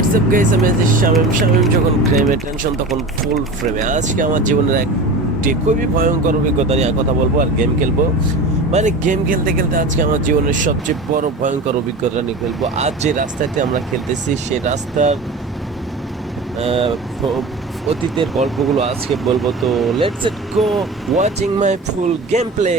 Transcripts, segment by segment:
WhatsApp guys আমি শামিম শামিম যখন tension তখন ফুল ফ্রেমে আজকে আমার জীবনের একটি খুবই ভয়ঙ্কর অভিজ্ঞতা নিয়ে কথা বলব আর গেম খেলব। মানে গেম খেলতে খেলতে আজকে আমার জীবনের সবচেয়ে বড় ভয়ঙ্কর অভিজ্ঞতা নিয়ে খেলব। আজ যে রাস্তাতে আমরা খেলতেছি সেই রাস্তার অতীতের গল্পগুলো আজকে বলব। তো let's it go watching my full game play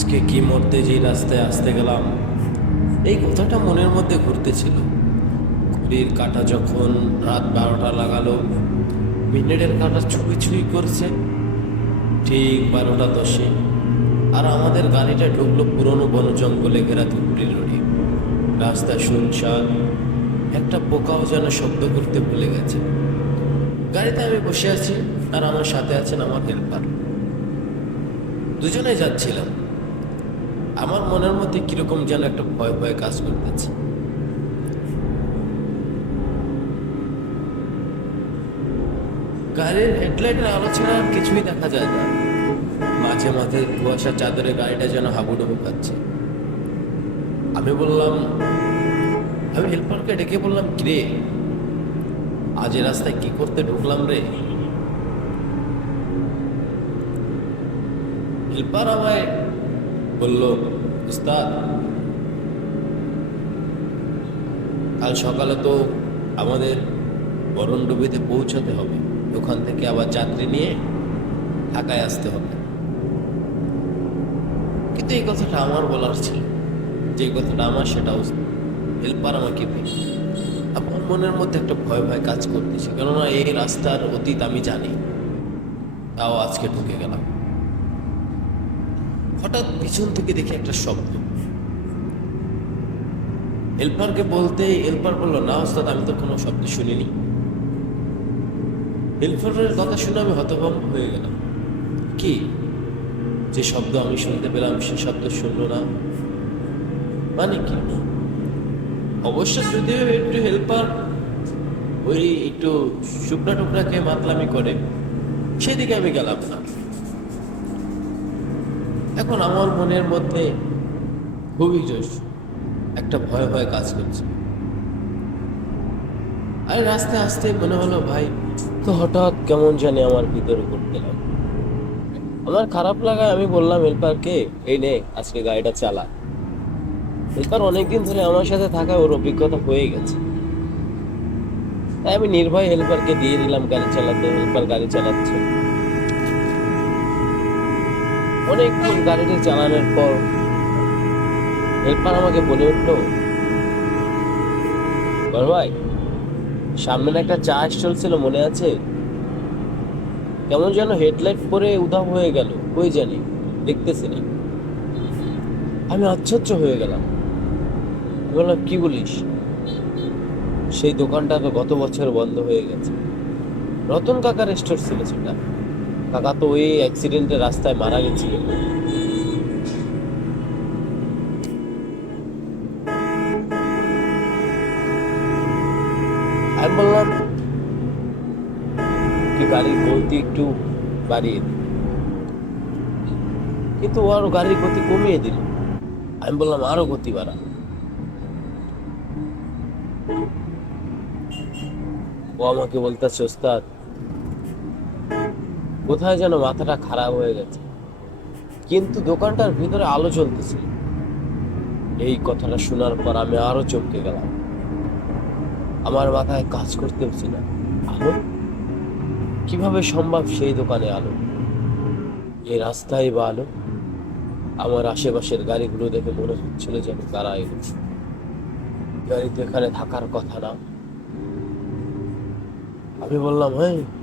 আজকে কি মধ্যে যে রাস্তায় আসতে গেলাম। এই কথাটা মনের মধ্যে ঘুরতেছিল ঘড়ির কাঁটা যখন রাত বারোটা লাগালো, মিনিটের কাঁটা ছুঁই ছুঁই করছে। ঠিক বারোটা দশে। আর আমাদের গাড়িটা ঢুকলো পুরনো বন জঙ্গলে ঘেরা ধুপড়ি রোডে। রাস্তা শুনশান, একটা পোকাও যেন শব্দ করতে ভুলে গেছে। গাড়িতে আমি বসে আছি, আর আমার সাথে আছেন আমার হেল্পার দুজনে যাচ্ছিলাম। আমার মনের মধ্যে কীরকম যেন একটা ভয় ভয় কাজ করতেছে। গাড়ির হেডলাইটের আলো ছাড়া আর কিছুই দেখা যায় না। মাঝে মাঝে কুয়াশা চাদরে গাড়িটা যেন হাবুডুবু খাচ্ছে। আমি বললাম, আমি হেল্পারকে ডেকে বললাম, কিরে, আজ রাস্তায় কি করতে ঢুকলাম রে? হেল্পার আমায় বলল, উস্তাদ, কাল সকালে তো আমাদের বরণডুবিতে পৌঁছাতে হবে। ওখান থেকে আবার যাত্রী নিয়ে ঢাকায় আসতে হবে। কিন্তু এই কথাটা আমার বলার ছিল। যে কথাটা আমার সেটাও হেল্পার আমাকে আমার মনের মধ্যে একটা ভয় ভয় কাজ করতেছে। কেননা এই রাস্তার অতীত আমি জানি। তাও আজকে ঢুকে গেলাম। হঠাৎ পিছন থেকে দেখি একটা শব্দ। হেল্পারকে বলতে হেল্পার বলল, না ওস্তাদ, আমি তো কোনো শব্দ শুনিনি। হেল্পারের কথা শুনে আমি হতভম্ব হয়ে গেলাম। কি? যে শব্দ আমি শুনতে পেলাম, সে শব্দ শুনলো না? মানে কি? অবশ্য যদিও একটু হেল্পার, ওই একটু শুকনা টুকরাকে মাতলামি করে। সেদিকে আমি গেলাম না। এখন আমার মনের মধ্যে খুবই জোশ, একটা ভয় ভয় কাজ করছে। আরে রাস্তায় আসতে মনে হলো, ভাই, তো হঠাৎ কেমন জানি আমার ভিতরে করতে লাগল। আমার খারাপ লাগায় আমি বললাম হেল্পারকে এই নে, আজকে গাড়িটা চালা। হেল্পার অনেকদিন ধরে আমার সাথে থাকা ওর অভিজ্ঞতা হয়ে গেছে। তাই আমি নির্ভয় হেল্পারকে দিয়ে দিলাম গাড়ি চালাতে হেল্পার গাড়ি চালাচ্ছে। অনেকক্ষণ গাড়িটি চালানোর পর হেল্পার আমাকে বলে উঠল ভাই, সামনে একটা চা স্টল ছিল, মনে আছে? কেমন যেন হেডলাইট পরে উধাও হয়ে গেল, কই জানি, দেখতেছি না। আমি আশ্চর্য হয়ে গেলাম। বললাম, কি বলিস? সেই দোকানটা তো গত বছর বন্ধ হয়ে গেছে। রতন কাকার স্টোর ছিল সেটা। কাকা তো ওই অ্যাক্সিডেন্টে রাস্তায় মারা গেছিল। আমি বললাম, কি গাড়ির গতি একটু বাড়িয়ে দে। কিন্তু ও আরও গাড়ির গতি কমিয়ে দিল। আমি বললাম, আরও গতি বাড়া। ও আমাকে বলতেছে, ওস্তাদ কোথায় যেন মাথাটা খারাপ হয়ে গেছে। কিন্তু দোকানটার ভিতরে আলো জ্বলতেছিল এই কথাটা শোনার পর আমি আরও চমকে গেলাম। আমার মাথায় কাজ করতেছি না। আলো? কীভাবে সম্ভব সেই দোকানে আলো? এই রাস্তায় বা আলো? আমার আশেপাশের গাড়িগুলো দেখে মনে হচ্ছিল যেন তারা এলো। গাড়ি তো এখানে থাকার কথা না। আমি বললাম হ্যাঁ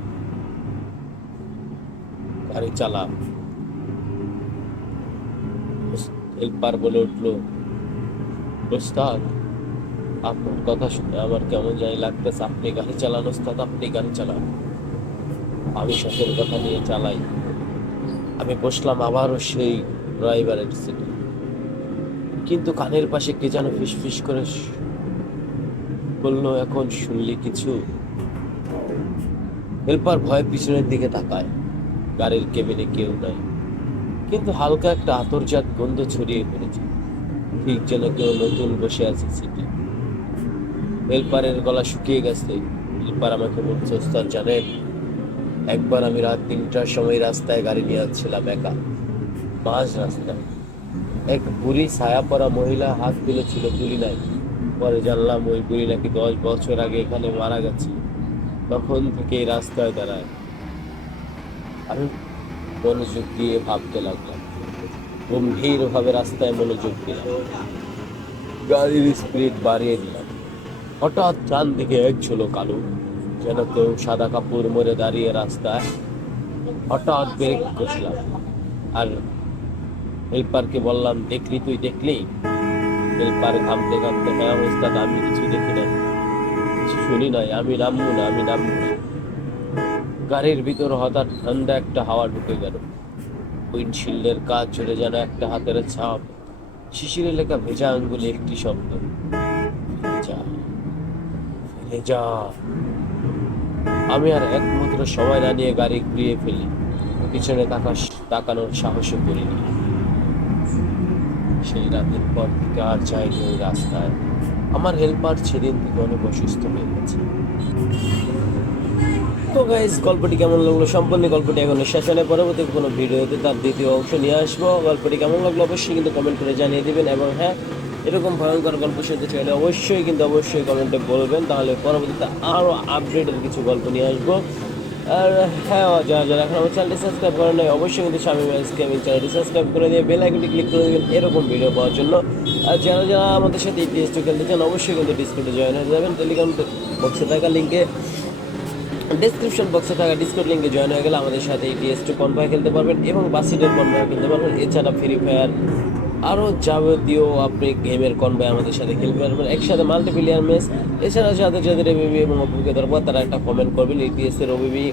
গাড়ি চালা। হেল্পার বলে উঠল, ওস্তাদ, আপনার কথা শুনে আমার কেমন জানি লাগতেছে, আপনি গাড়ি চালান, ওস্তাদ, আপনি গাড়ি চালান। আমি শখের কথা নিয়ে চালাই। আমি বসলাম আবারও সেই ড্রাইভারের সিটে কিন্তু কানের পাশে কে যেন ফিস করে বলল, এখন শুনলি কিছু? হেল্পার ভয়ে পিছনের দিকে তাকায়। গাড়ির কেবিনে কেউ নাই। কিন্তু হালকা একটা আতর্জাত গন্ধ ছড়িয়ে পড়েছে। ঠিক যেন কেউ নতুন বসে আছে সিটে। হেল্পারের গলা শুকিয়ে গেছে। হেল্পার আমাকে বলছে ওস্তাদ জানেন। একবার আমি রাত তিনটার সময় রাস্তায় গাড়ি নিয়ে যাচ্ছিলাম একা। মাঝ রাস্তায় এক বুড়ি ছায়া পরা মহিলা হাত তুলেছিল তুলি নাই পরে জানলাম ওই বুড়ি নাকি দশ বছর আগে এখানে মারা গেছে। তখন থেকে রাস্তায় দাঁড়ায়। আমি মনোযোগ দিয়ে ভাবতে লাগলাম। গম্ভীর ভাবে রাস্তায় মনোযোগ দিলাম। গাড়ির স্পিড বাড়িয়ে দিলাম। হঠাৎ ডান দিকে এক ছিল কালো যেন কেউ সাদা কাপড় মরে দাঁড়িয়ে রাস্তায় হঠাৎ ব্রেক কষলাম। আর হেল্পারকে বললাম, দেখলি তুই, দেখলি? হেল্পার ঘামতে ঘামতে হ্যাঁ ওস্তাদ আমি কিছু দেখি নাই। কিছু শুনি নাই। আমি নামবো না, আমি নামবো না। গাড়ির ভিতর হঠাৎ ঠান্ডা একটা হাওয়া ঢুকে গেল। উইন্ডশিল্ডের কাজ চলে যেন একটা হাতের ছাপ। শিশিরে লেখা ভেজা আঙ্গুলে একটি শব্দ। আমি আর একমাত্র সময় না নিয়ে গাড়ি ঘুরিয়ে ফেলি। পিছনে তাকা তাকানোর সাহসও করিনি। সেই রাতের পর থেকে আর যাইনি ওই রাস্তায়। আমার হেল্পার সেদিন থেকে অনেক অসুস্থ হয়ে গেছে। তো গাইজ গল্পটি কেমন লাগল? সম্পূর্ণ গল্পটি এখন শেষ পরবর্তী কোনো ভিডিওতে তার দ্বিতীয় অংশ নিয়ে আসব। গল্পটি কেমন লাগল অবশ্যই কিন্তু কমেন্ট করে জানিয়ে দিবেন এবং হ্যাঁ এরকম ভয়ঙ্কর গল্প শুনতে চাইলে অবশ্যই কিন্তু অবশ্যই কমেন্টে বলবেন। তাহলে পরবর্তীতে আরও আপডেটের কিছু গল্প নিয়ে আসব। আর হ্যাঁ যারা যারা এখন আমার চ্যানেলটি সাবস্ক্রাইব করেন নাই, অবশ্যই কিন্তু স্বামী আমি চ্যানেলটি সাবস্ক্রাইব করে দিয়ে বেল আইকনটি ক্লিক করে দেবেন এরকম ভিডিও পাওয়ার জন্য। আর যারা যারা আমাদের সাথে ইতিহাস খেলতে চান, অবশ্যই কিন্তু ডিসপ্লেতে জয়েন হয়ে যাবেন। টেলিগ্রাম বক্সে থাকা লিঙ্কে ডেসক্রিপশন বক্সে থাকা ডিসকাউন্ট লিঙ্কে জয়েন হয়ে গেলে আমাদের সাথে ইটিএস টু কনভয় খেলতে পারবেন এবং বাসিডের কনভয় খেলতে পারবেন। এছাড়া ফ্রি ফায়ার আরও যাবতীয় আপনি গেমের কনভয় আমাদের সাথে খেলতে পারবেন। একসাথে মাল্টিপ্লেয়ার ম্যাচ এছাড়া যাদের যাদের এবিবি এবং অভিজ্ঞতা পর তারা একটা কমেন্ট করবেন। ইটিএস এর ওবিবি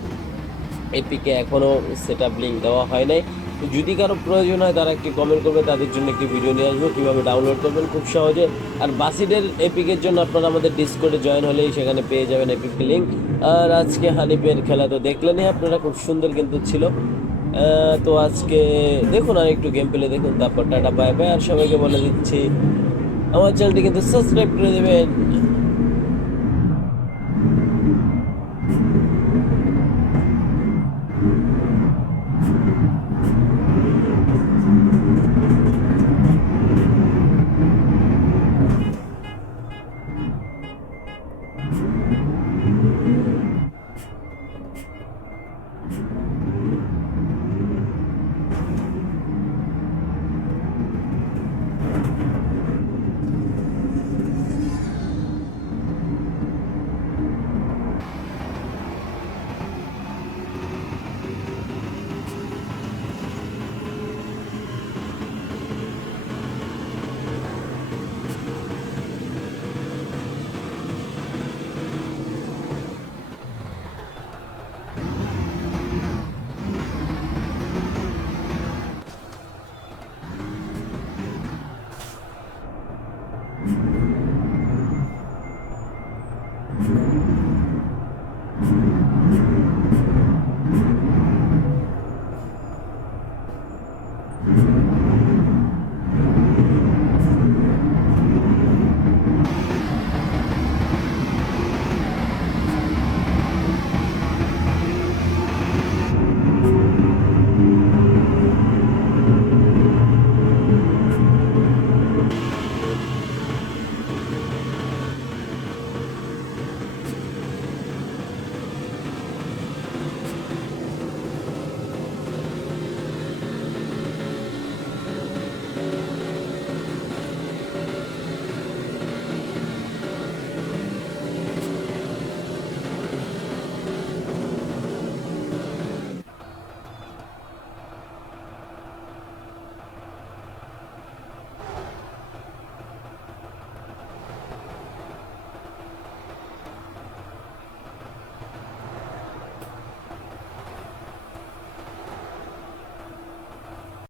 এপিকে এখনও সেট আপ লিঙ্ক দেওয়া হয় নাই। তো যদি কারও প্রয়োজন হয়, তারা একটি কমেন্ট করবে, তাদের জন্য একটি ভিডিও নিয়ে আসব। কীভাবে ডাউনলোড করবেন? খুব সহজে। আর বাসিডের এপিকের জন্য আপনারা আমাদের ডিসকোডে জয়েন হলেই সেখানে পেয়ে যাবেন এপিক লিঙ্ক আর আজকে হানিফের খেলা তো দেখলেনই আপনারা, খুব সুন্দর কিন্তু ছিল। তো আজকে দেখুন আর একটু গেম প্লে দেখুন, তারপর টাটা বাই বাই আর সবাইকে বলে দিচ্ছি, আমার চ্যানেলটি কিন্তু সাবস্ক্রাইব করে দেবেন।